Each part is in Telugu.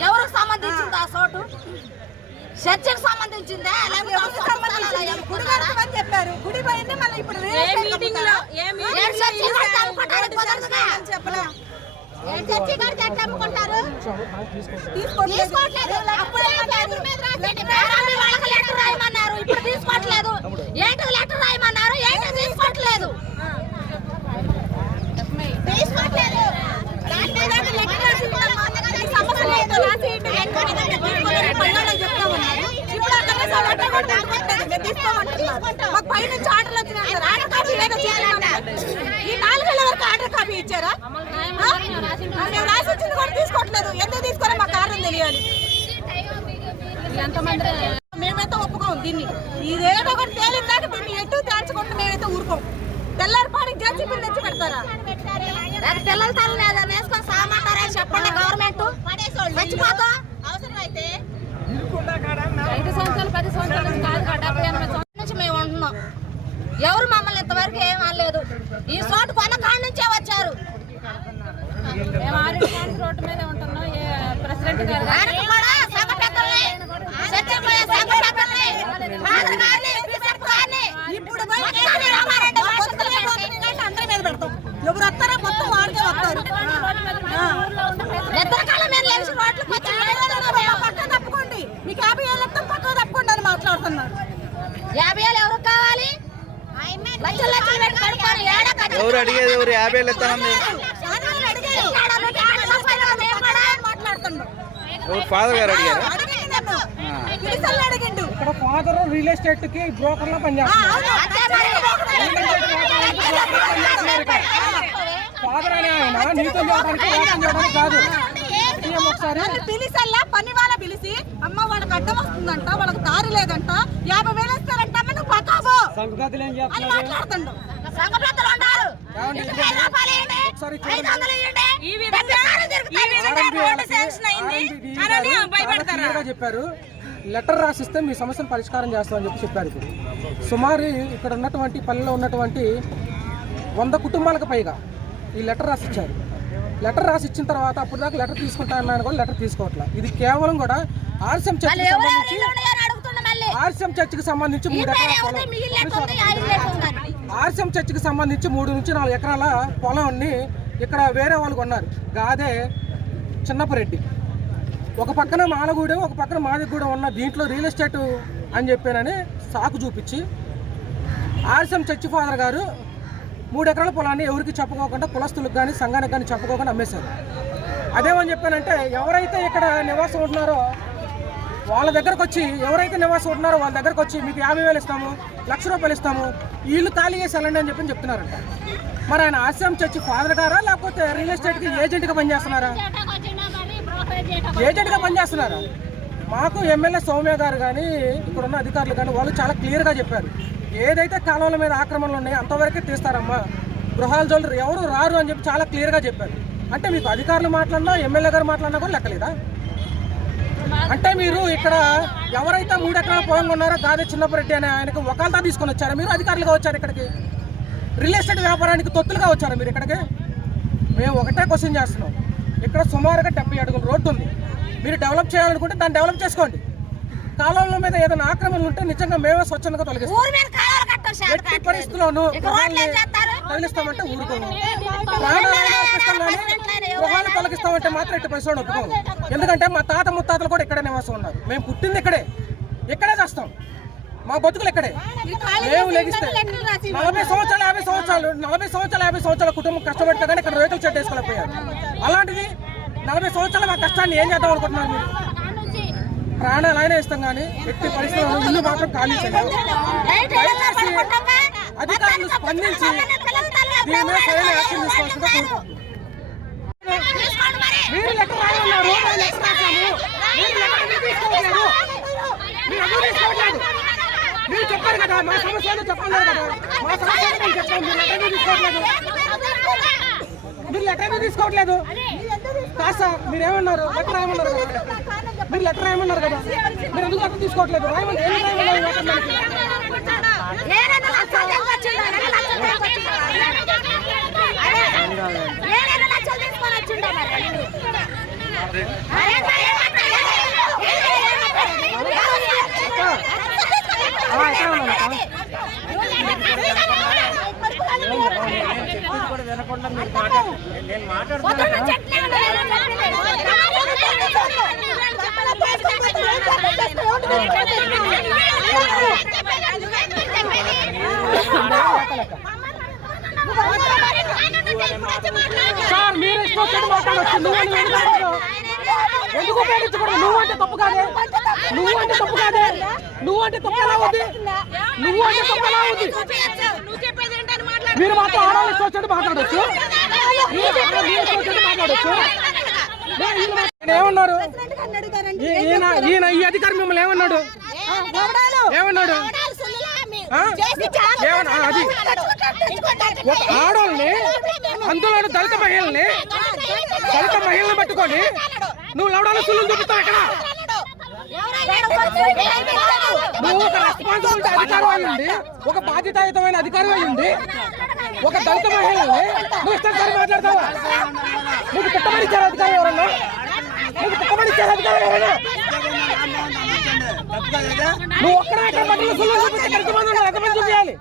ఎవరికి సంబంధించింది ఆ చోటు? సంబంధించిందే? లేకపోతే ఎవరికి సంబంధించింది? గుడి కడతామని చెప్పారు గుడి పోయింది మళ్ళీ ఇప్పుడు రియల్ ఎస్టేట్ అమ్ముతారా? ఏం చర్చి కడితే అమ్ముకుంటానికి కుదరదుగా. చెప్పలా చర్చి కడితే ఎట్లా అమ్ముకుంటారు తీసుకోవట్లేదు. అప్పుడే పేపర్ మీద రాసేయండి. పేరాన్ని వాళ్ళకి లెటర్ రాయమన్నారు ఇప్పుడు తీసుకోవట్లేదు ఏంటి లెటర్ రాయమన్నారు ఏంటి తీసుకోవట్లేదు తీసుకోవట్లేదు పైనుంచి ఆర్డర్లు వచ్చినాయి ఇచ్చారా? మేము రాసి ఇచ్చింది కూడా తీసుకోవట్లేదు. ఎందుకు తీసుకోవాలో మాకు కారణం తెలియాలి. మేమైతే ఒప్పుకోం దీన్ని. ఇదేదో ఒకటి తేలిన దాకా దీన్ని ఎటు తేల్చకుండా మేమైతే ఊరుకోం తెల్లారిపాడి జేసీబీలు తెచ్చి పెడతారా? పిల్లల తల్లి లేదా వేసుకొని సామంటారా చెప్పండి గవర్నమెంట్. చచ్చిపోతాం అవసరం అయితే ఐదు సంవత్సరాలు పది సంవత్సరాలు కాదు కదా, డెబ్బై ఎనభై సంవత్సరాలు నుంచి మేము ఉంటున్నాం. ఎవరు మమ్మల్ని ఇంతవరకు ఏం అనలేదు. ఈ చోటు కొన్న కాడ నుంచే మేము రోడ్డు మీద ఉంటున్నాం. ప్రెసిడెంట్ గారు ఎవరు వస్తారో మొత్తం వస్తారు. తప్పుకోండి. మీకు యాభై ఏళ్ళు వస్తాం తప్పుకోండి అని మాట్లాడుతున్నారు. యాభై కావాలి? లక్షలు లక్షలు అడిగేది ఎవరు? యాభై వేలు ఇస్తానండి ఆడవాళ్ళు అడిగారు. ఎక్కడ పెట్టి ఆడ రూపాయలు మేము కూడా మాట్లాడుతున్నాం ఎవరు ఫాదర్ గారు అడిగారు? ఇక్కడ ఫాదర్ రియల్ ఎస్టేట్కి బ్రోకర్ లా. ఫాదర్ అనే ఆయన నీతో చేయడానికి కాదు. పిలిచల్లా పని వాళ్ళ పిలిచి అమ్మ వాళ్ళకి అడ్డం వస్తుందంట వాళ్ళకి దారి లేదంట యాభై వేలు ఇస్తారంట అమ్మ నువ్వు పక్కాబో సంగతులు ఏం అని చేస్తున్నారు? మాట్లాడుతుండు. సంఘ పెద్దలు ఉన్నారు చెప్పారు. లెటర్ రాసిస్తే మీ సమస్యను పరిష్కారం చేస్తామని చెప్పి చెప్పారు. ఇప్పుడు సుమారు ఇక్కడ ఉన్నటువంటి పల్లెలో ఉన్నటువంటి వంద కుటుంబాలకు పైగా ఈ లెటర్ రాసి ఇచ్చారు లెటర్ రాసి ఇచ్చిన తర్వాత అప్పుడు దాకా లెటర్ తీసుకుంటా అన్నాను కూడా లెటర్ తీసుకోవట్లే. ఇది కేవలం కూడా ఆర్సీఎం మళ్ళీ. ఆర్సీఎం చర్చికి సంబంధించి మూడు ఎకరాల ఆర్సం చర్చికి సంబంధించి మూడు నుంచి నాలుగు ఎకరాల పొలాన్ని ఇక్కడ వేరే వాళ్ళు కొన్నారు. గాదే చిన్నపరెడ్డి. ఒక పక్కన మాలగూడెం ఒక పక్కన మాదిగూడెం ఉన్న దీంట్లో రియల్ ఎస్టేట్ అని చెప్పానని సాకు చూపించి ఆర్సం చర్చి ఫాదర్ గారు మూడు ఎకరాల పొలాన్ని ఎవరికి చెప్పుకోకుండా కులస్తులకు కానీ సంఘానికి కానీ చెప్పుకోకుండా అమ్మేశారు. అదేమని చెప్పానంటే ఎవరైతే ఇక్కడ నివాసం ఉంటున్నారో వాళ్ళ దగ్గరకు వచ్చి ఎవరైతే నివాసం ఉంటున్నారో వాళ్ళ దగ్గరకు వచ్చి మీకు యాభై వేలు ఇస్తాము లక్ష రూపాయలు ఇస్తాము ఇల్లు ఖాళీ చేసి వెళ్ళండి అని చెప్పి చెప్తున్నారంట. మరి ఆయన ఆశ్రమం చర్చి ఫాదర్ గారా లేకపోతే రియల్ ఎస్టేట్కి ఏజెంట్గా పనిచేస్తున్నారా? ఏజెంట్గా పనిచేస్తున్నారా? మాకు ఎమ్మెల్యే సౌమ్య గారు కానీ ఇక్కడున్న అధికారులు కానీ వాళ్ళు చాలా క్లియర్గా చెప్పారు. ఏదైతే కాలువల మీద ఆక్రమణలు ఉన్నాయో అంతవరకే తీస్తారమ్మా. గృహాల జోలు ఎవరు రారు అని చెప్పి చాలా క్లియర్గా చెప్పారు. అంటే మీకు అధికారులు మాట్లాడినా ఎమ్మెల్యే గారు మాట్లాడినా కూడా లెక్కలేదా? అంటే మీరు ఇక్కడ ఎవరైతే మూడు ఎకరాల పొలం ఉన్నారో గాదే చిన్నపరెడ్డి అనే ఆయనకు ఒకళ్ళతో తీసుకొని వచ్చారా? మీరు అధికారులుగా వచ్చారు ఇక్కడికి? రియల్ ఎస్టేట్ వ్యాపారానికి తొత్తులుగా వచ్చారా మీరు ఇక్కడికి? మేము ఒకటే క్వశ్చన్ చేస్తున్నాం. ఇక్కడ సుమారుగా డెబ్బై అడుగుల రోడ్డు ఉంది. మీరు డెవలప్ చేయాలనుకుంటే దాన్ని డెవలప్ చేసుకోండి. కాలువల మీద ఏదైనా ఆక్రమణలు ఉంటే నిజంగా మేమే స్వచ్ఛందంగా తొలగిస్తాం. పరిస్థితుల్లోనూ తగిలిస్తామంటే ఊరుకోము. కానీ గృహాలు తొలగిస్తామంటే మాత్రం ఇటు పరిశ్రమ ఒప్పుకోము ఎందుకంటే మా తాత ముత్తాతలు కూడా ఇక్కడే నివాసం ఉన్నారు. మేము పుట్టింది ఇక్కడే. ఇక్కడే చేస్తాం. మా బతుకులు ఇక్కడే. మేము లెగిస్తే నలభై సంవత్సరాలు యాభై సంవత్సరాలు నలభై సంవత్సరాలు యాభై సంవత్సరాల కుటుంబం కష్టపడితే కానీ ఇక్కడ రైతులు చెట్టు వేసుకోలేకపోయారు అలాంటిది నలభై సంవత్సరాలు మా కష్టాన్ని ఏం చేద్దాం అనుకుంటున్నారు మీరు? ప్రాణాలు అయినా ఇస్తాం కానీ ఎట్టి పరిస్థితుల్లో ఇల్లు మాత్రం ఖాళీ చేయాలి అధికారులు స్పందించి మరి. లెక్క రాయమన్నారు లెక్క రాసాము మీరు లెక్క తీసుకోవట్లేదు మీరు ఎందుకు తీసుకోవట్లేదు మీరు చెప్పారు కదా మా సమస్య ఏంటో చెప్పన్నారు కదా మా సమస్య ఏంటో మేము చెప్పాము మీరు లెటర్ ఎందుకు తీసుకోవట్లేదు మీరు లెటర్ తీసుకోవట్లేదు కాదు సార్ మీరు ఏమన్నారు లెటర్ రాయమన్నారు కదా మీరు లెటర్ రాయమన్నారు కదా మీరు ఎందుకు లెటర్ తీసుకోవట్లేదు రాయమని ఏం రాయమన్నారు లెటర్ మనకి? ఏడైనా లక్షలు తీసుకొచ్చిండు, రెండు లక్షలు తీసుకొచ్చిండు. అదే, ఏడైనా లక్షలు తీసుకొని వచ్చిండు మరి. అరే, ఏమంటారు? సార్ మీరు ఇష్టం వచ్చినట్టు నువ్వు ఎందుకు ఉపయోగించకూడదు? నువ్వు అంటే తప్పు కాదే. నువ్వు అంటే తప్పు కాదే. నువ్వు అంటే తప్పు ఎలా ఉంది? నువ్వు అంటే తప్పు ఎలా ఉంది? మీరు మాత్రం ఆడవాళ్ళు ఇష్టం వచ్చినట్టు మాట్లాడచ్చు. మీరు ఏమన్నారు ఈయన ఈయన ఈ అధికారి మిమ్మల్ని ఏమన్నాడు? ఏమన్నాడు? అది. ఒక ఆడవాళ్ళని అందులో దళిత మహిళల్ని దళిత మహిళని పట్టుకొని నువ్వు లవడాల సుల్లు చూపుతావు ఇక్కడ? నువ్వు ఒక రెస్పాన్సిబిలిటీ అధికారం అయ్యింది ఒక బాధ్యతాయుతమైన అధికారం అయ్యింది ఒక దళిత మహిళల్ని నువ్వు ఇష్టం మాట్లాడతావా? నీకు తిట్టమని ఇచ్చారు అధికారం ఎవరన్నా? నీకు తిట్టమని ఇచ్చారు అధికారం ఎవరన్నా? నువ్వు ఒక్కడే ఇక్కడ బట్టలు సుల్లు చూపిస్తే ఎంతమంది ఉన్నారు. ఎంతమంది చూపించాలి?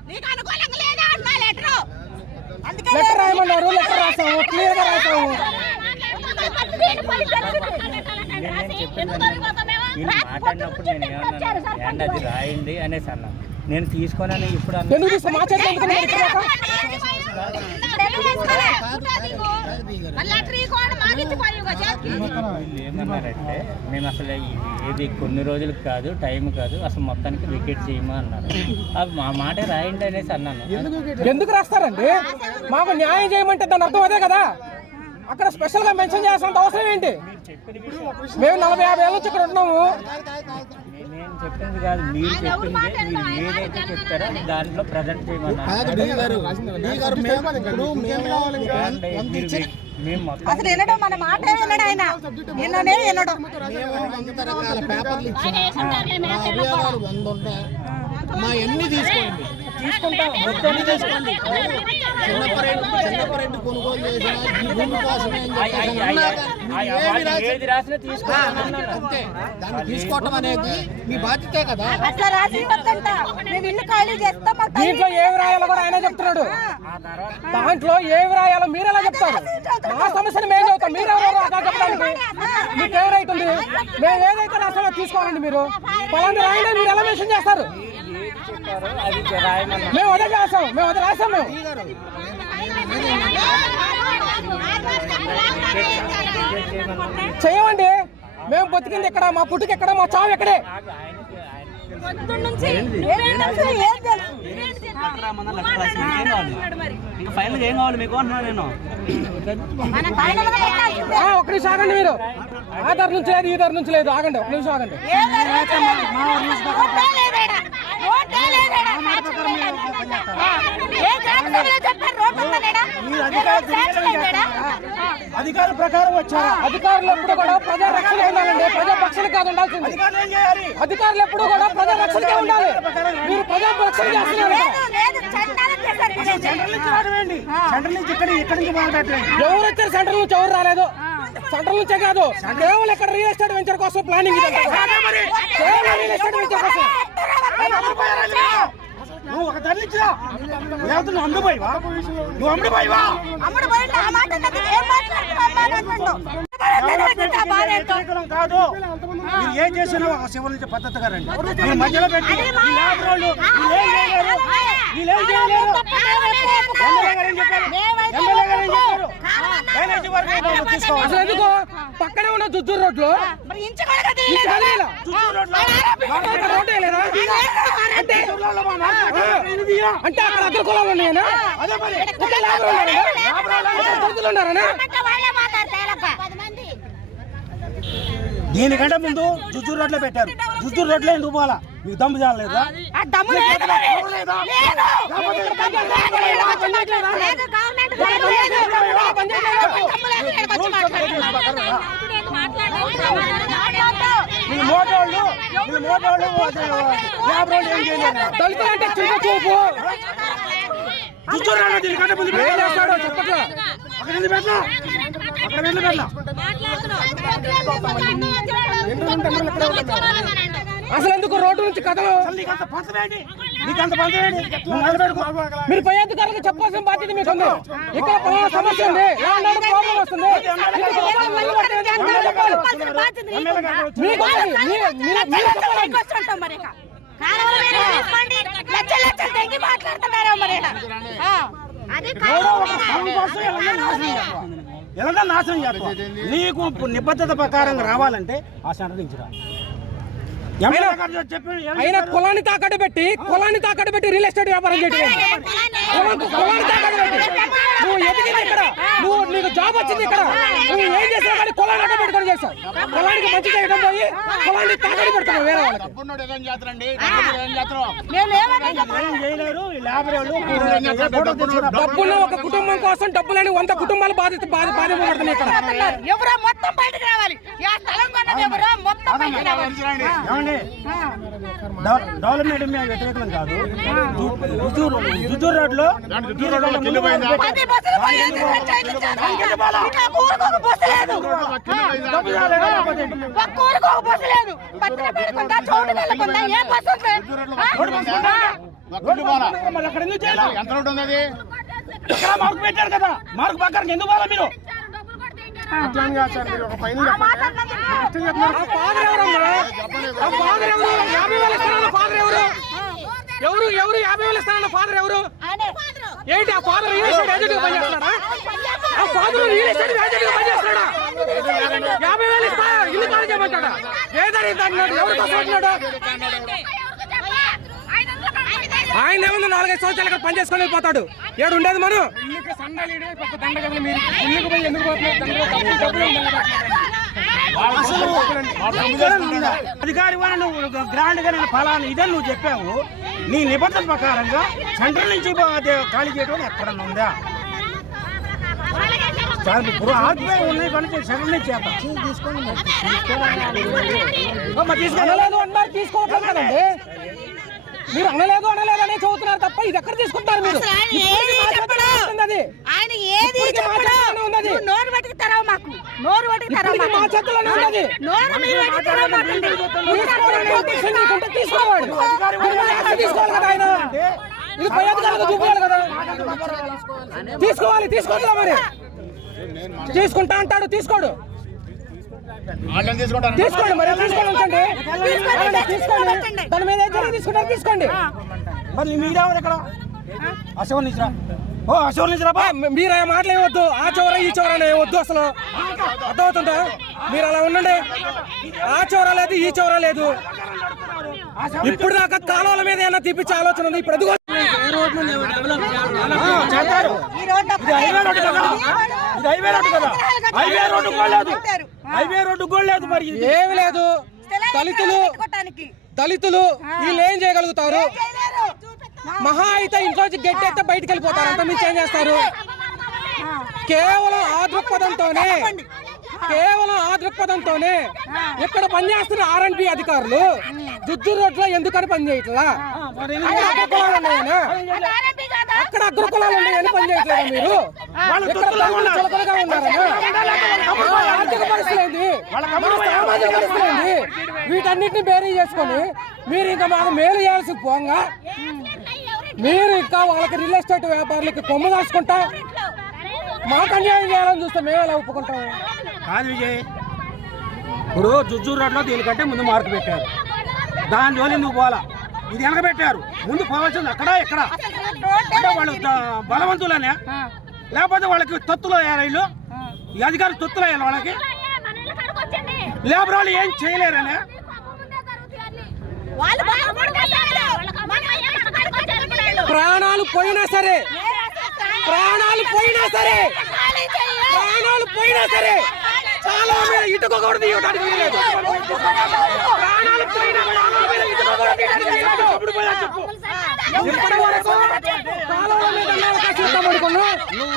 లెటరు రాయమన్నారు లెటర్ రాసాము క్లియర్గా రాసాము నేను మాట్లాడినప్పుడు నేను అది రాయండి అనేసి అన్నాను నేను తీసుకోనని ఇప్పుడు అన్నా? వీళ్ళు ఏమన్నారంటే మేము అసలు ఇది కొన్ని రోజులకు కాదు టైం కాదు అసలు మొత్తానికి వికెట్ చేయమా అన్నారు అది మా మాట రాయండి అనేసి అన్నాను ఎందుకు రాస్తారండి మాకు న్యాయం చేయమంటే దాని అర్థం అదే కదా అక్కడ స్పెషల్గా మెన్షన్ చేయాల్సిన అవసరం ఏంటి? మేము నలభై యాభై ఏళ్ళ నుంచి ఇక్కడ ఉంటున్నాము. నేను చెప్పింది కాదు మీరు చెప్పింది మీరు ఏదైతే చెప్తారో దాంట్లో ప్రజెంట్ చేయమన్నారు. అంటే మీరు వి- మేము మొత్తం అసలు వినడం మన మాట వినడు ఆయన. వినడం. ఉంటాయి మా ఎన్ని తీసుకోండి? తీసుకుంటాం తీసుకోండి చిన్నపరెడ్డి కొనుగోలు చేసిన భూమి కోసమే ఏది రాసినా అంతే దాన్ని తీసుకోవటం అనేది మీ బాధ్యతే కదా అట్లా రాసి మేము ఇల్లు ఖాళీ చేస్తాం దీంట్లో ఏమి రాయాలో కూడా ఆయన చెప్తున్నాడు. దాంట్లో ఏమి రాయాలో మీరు ఎలా చెప్తారు? మా సమస్యను మేము చెబుతాం. మీరు ఎవరు అలా చెప్పడానికి? మీకు ఏ రైట్ ఉంది? మేము ఏదైతే రాసామో తీసుకోవాలండి మీరు. పలాంటి రాయడం మీరు ఎలా మెన్షన్ చేస్తారు ఏది చెప్పారో అది రాయమన్నారు మేము అదే చేస్తాం మేము అదే రాసాం మేము. చేయమండి. మేము బతికింది ఎక్కడ? మా పుట్టుకి ఎక్కడ? మా చావు ఎక్కడే? ఇంకా ఫైనల్ ఏం కావాలి? మీకు అంటున్నా నేను. ఆ, ఒక్క నిమిషం ఆగండి మీరు. ఆధార్ నుంచి లేదు ఈధార్ నుంచి లేదు. ఆగండి ఒక నిమిషం ఆగండి. అధికారుల ప్రకారం వచ్చారా. అధికారులు ఎప్పుడు కూడా ప్రజా రక్షణ ఉండాలండి. ప్రజా రక్షణ కాదు ఉండాల్సింది. అధికారులు ఎప్పుడు కూడా ప్రజా రక్షణకే ఉండాలి. మీరు ప్రజా రక్షణ. సెంట్రల్ నుంచి ఇక్కడ ఇక్కడి నుంచి మాట్లాడలేదు ఎవరు వచ్చారు సెంట్రల్ నుంచి? ఎవరు రాలేదు? సెంట్రల్ నుంచే కాదు. కేవలం ఇక్కడ రియల్ ఎస్టేట్ వెంచర్ కోసం ప్లానింగ్ కేవలం రియల్ ఎస్టేట్ వెంచర్ కోసం. నువ్వు ఒక తల్లి ఇచ్చినా లేకపోతే నువ్వు అమ్ముడుపోయివా నువ్వు అమ్ముడుపోయివా కాదు. మీరు ఏం చేసినా ఒక శివుల నుంచి పద్ధతిగా రండి మీరు మధ్యలో పెట్టి వాళ్ళు చేయలేరు వీళ్ళు చేయలేరు చెప్పారు ఎమ్మెల్యే గారు ఏం చెప్పారు డ్రైనేజీ వరకు ఏదో తీసుకోవాలి అసలు ఎందుకు? పక్కనే ఉన్న జుజ్జూరు రోడ్లో? వేయలేదా? అంటే అక్కడ అగ్ర కులాలు ఉన్నాయనా? ఉన్నారనా? దీనికంటే ముందు జుజ్జూరు రోడ్లో పెట్టారు. జుజ్జూరు రోడ్లో ఎందుకు పోవాలా? మీకు దమ్ము చాలలేదా ఆ దమ్ము లేదు. మరి. మోటోళ్ళు మోటోళ్ళు యాభై రోజులు ఏం దళితులు అంటే చిన్న చూపు దీనికంటే ముందు చెప్పట్లా అక్కడ ఎందుకు అక్కడ ఎందుకు అసలు ఎందుకు రోడ్డు నుంచి కథలు మీరు పై అధికారులకు చెప్పాల్సిన బాధ్యత మీకు ఉంది. ఇక్కడ సమస్య ఉంది. ప్రాబ్లం వస్తుంది. లక్షలు లక్షలు తెంగి మాట్లాడుతున్నారా మరి. అది ఎలాగో నాశనం చేస్తావా? నీకు నిబద్ధత ప్రకారం రావాలంటే ఆ సెంటర్ నుంచి రా అయినా కులాన్ని తాకట్టు పెట్టి కులాన్ని తాకట్టు పెట్టి రియల్ ఎస్టేట్ వ్యాపారం చేయడం ఏంటి? కులం- కులాన్ని తాకట్టు పెట్టి. నువ్వు ఎదిగింది ఇక్కడ. నువ్వు నీకు జాబ్ వచ్చింది ఇక్కడ. నువ్వు ఏం చేసావు కానీ కులాన్ని అడ్డ పెట్టుకొని చేసావు కులానికి మంచి చేయడం పోయి కులాన్ని తాకట్టు పెడుతున్నావు వేరే. డబ్బున్న ఒక కుటుంబం కోసం డబ్బులని వంద కుటుంబాలు బాధిత బాధ బాధింపబడుతున్నాయి ఇక్కడ. ఎవరో మొత్తం బయటకు రావాలి. మొత్తం బయటకు రావాలి. డెవలప్మెంట్ మీద వ్యతిరేకం కాదు. రోడ్లో ఉంది? ఇక్కడ మార్కు పెట్టారు కదా. మార్కు ప్రకారం ఎందుకు పోవాలా మీరు? ఆ. ఫాదర్ ఎవరు యాభై వేలు ఇస్తానన్న ఫాదర్ ఎవరు? ఎవరు ఎవరు యాభై వేలు ఇస్తానన్న ఫాదర్ ఎవరు? ఏంటి ఆ ఫాదర్ రియల్ ఎస్టేట్ ఏజెంట్గా పనిచేస్తున్నాడా? ఆ ఫాదర్ రియల్ ఎస్టేట్ ఏజెంట్గా పనిచేస్తున్నాడా? యాభై వేలు ఇస్తా ఇల్లు ఖాళీ చేయమంటాడా? ఏదని ఎవరు ఆయన నాలుగైదు సంవత్సరాలు ఇక్కడ పని చేసుకొని వెళ్ళిపోతాడు ఏడు ఉండేది మనం. అధికారి నువ్వు గ్రాండ్గా నేను ఫలానా ఇదని నువ్వు చెప్పావు. నీ నిబంధన ప్రకారంగా సెంట్రల్ నుంచి ఖాళీ చేయడం ఎక్కడన్నా ఉందా? ఇప్పుడు ఉన్నాయి సెంట్రల్ నుంచి చేద్దాం. అన్నారు తీసుకోవట్లేదు కదండి మీరు అనలేదు అనలేదు అనే చదువుతున్నారు తప్ప ఇది ఎక్కడ తీసుకుంటారు మీరు. ఆయన ఏది. నువ్వు నోరు పట్టుకు తరావు మాకు. నోరు పట్టుకు తరావు ఇప్పటికీ మా చేతుల్లోనే అది. నోరు మీరు పట్టుకు తీసుకోవాలి. తీసుకోవాలి కదా ఆయన. ఇది పై అధికారులకు చూపించాలి కదా. తీసుకోవాలి. తీసుకోవట్లే మరి. తీసుకుంటా అంటాడు తీసుకోడు. తీసుకోండి మరి తీసుకోండి ఉంచండి తీసుకోండి. దాని మీద తీసుకుంటారు తీసుకోండి. మరి మీరు ఎవరు ఎక్కడ అశోక్ నుంచి ఓ అశోక్ నుంచి మీరు ఆ మాటలు ఏమొద్దు. ఆ చివర ఈ చివర ఏమొద్దు అసలు. అర్థమవుతుందా? మీరు అలా ఉండండి. ఆ చివర లేదు ఈ చివర లేదు. ఇప్పుడు దాకా కాలువల మీద ఏమైనా తీపిచ్చే ఆలోచన ఉంది? ఇప్పుడు ఎదుగు చేస్తారు. ఇది హైవే రోడ్డు కదా. ఇది హైవే రోడ్డు కదా. హైవే రోడ్డు కూడా లేదు. హైవే రోడ్డు కూడా లేదు మరి. ఏమి లేదు. దళితులు దళితులు వీళ్ళు ఏం చేయగలుగుతారు? మహా అయితే ఇంట్లోంచి గట్టి అయితే బయటికి వెళ్ళిపోతారు. అంత మించి ఏం చేస్తారు? కేవలం ఆ. దృక్పథంతోనే కేవలం ఆ. దృక్పథంతోనే ఇక్కడ పనిచేస్తున్న ఆర్ఎన్బి అధికారులు దుద్దు రోడ్లో ఎందుకని పనిచేయట్లా అక్కడ అగ్రకులాలు ఉన్నాయనా ఉన్నాయని పనిచేయట్లేదా మీరు? ఉన్నారనా మన ఆర్థిక పరిస్థితి మన సామాజిక పరిస్థితి వీటన్నిటిని బేరీ చేసుకొని మీరు ఇంకా మాకు మేలు చేయాల్సి పోగా మీరు ఇంకా వాళ్ళకి రియల్ ఎస్టేట్ వ్యాపారులకి కొమ్ము దాచుకుంటా మాకు అన్యాయం చేయాలని చూస్తే మేము ఎలా ఒప్పుకుంటాం? కాదు విజయ్ ఇప్పుడు జుజ్జూరు రోడ్లో దీనికంటే ముందు మార్కు పెట్టారు. దాని జోలి నువ్వు పోలా ఇది వెనక పెట్టారు ముందు పోవాల్సింది అక్కడ ఇక్కడ అంటే వాళ్ళు బలవంతులనే. లేకపోతే వాళ్ళకి తొత్తులో అయ్యారు వీళ్ళు? ఈ అధికారులు తొత్తులు అయ్యారు వాళ్ళకి? లేబర్ వాళ్ళు ఏం చేయలేరనే. ప్రాణాలు పోయినా సరే. ప్రాణాలు పోయినా సరే. ప్రాణాలు పోయినా సరే. చాలా మీద ఇటుకొకటి తీయడానికి వీల్లేదు. ప్రాణాలు పోయినా కూడా మీద ఇటుక కూడా తీయడానికి వీల్లేదు. ఇప్పటి వరకు కాలువల మీద అన్న అవకాశం ఇద్దాం అనుకున్నాం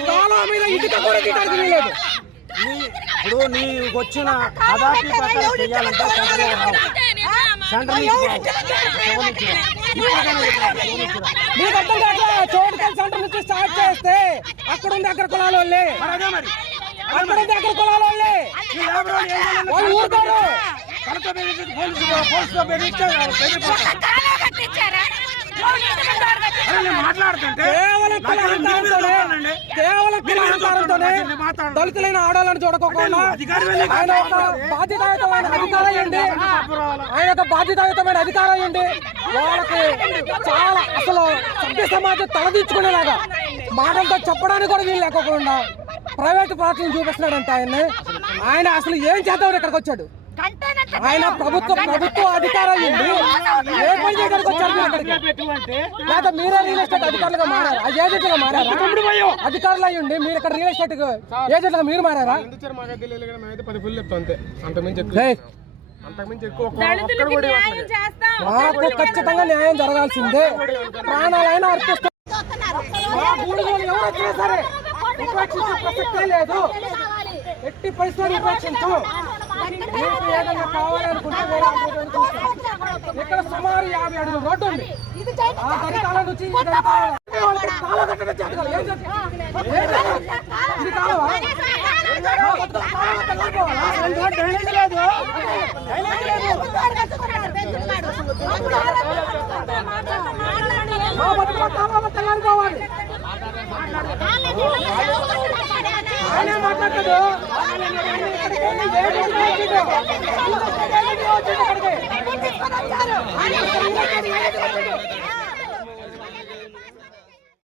కాలువ మీద ఇటుక కూడా తీయడానికి వీల్లేదు నీ- ఇప్పుడు నీకు వచ్చిన అదాపి ప్రకారం చేయాలంటే సెంటర్ దగ్గర రావు సెంటర్ నుంచి రావు. ఎవరి నుంచి రావు. ఇప్పటికైనా చెప్పు, ఎవరి నుంచి రావు. మీకు అర్థం కావట్లే చోటుకల్ సెంటర్ నుంచి స్టార్ట్ చేస్తే అక్కడ ఉంది అక్కడ కులాల వాళ్ళే అక్కడ ఉంది అక్కడ కులాల వాళ్ళే వాళ్ళు ఊరుకోరు పోలీసు పోలీసుతో మాట్లాడుతుంటే కేవలం. దళితులైన ఆడవాళ్ళని చూడకోకుండా ఆయన ఒక బాధ్యతాయుతమైన అధికారం అయ్యండి. ఆయన ఒక బాధ్యతాయుతమైన అధికారం అయ్యండి. వాళ్ళకి చాలా అసలు సభ్య సమాజం తలదించుకునేలాగా మాటలతో చెప్పడానికి కూడా వీలు లేకోకుండా ప్రైవేట్ పార్టీని చూపిస్తున్నాడంట ఆయన్ని. ఆయన అసలు ఏం చేద్దామని ఇక్కడికి వచ్చాడు? ఆయన ప్రభుత్వ ప్రభుత్వ అధికారం ఏ పని చేయడానికి వచ్చారు లేదా మీరే రియల్ ఎస్టేట్ అధికారులుగా మారారు? ఆ ఏజెంట్గా మారారా? అధికారులు అయ్యండి మీరు ఇక్కడ రియల్ ఎస్టేట్ ఏజెంట్గా మీరు మారారా? మాకు ఖచ్చితంగా న్యాయం జరగాల్సిందే. ప్రాణాలైనా అర్పిస్తాం మా గూడుగోలు ఎవరు వచ్చినా సరే ఉపేక్షించే ప్రసక్తే లేదు. ఎట్టి పరిస్థితులు ఉపేక్షించు మీకు ఏదైనా కావాలనుకుంటే వేరే చూస్తాం. ఇక్కడ సుమారు యాభై అడుగులు రోడ్డు ఉంది ఆ గడికాల నుంచి ఈ గడికాల వాళ్ళకి కట్టడం చేత కాదు. ఏం ఏం ఇది మా ఆయనే మాట్లాడతాడు. ఆయన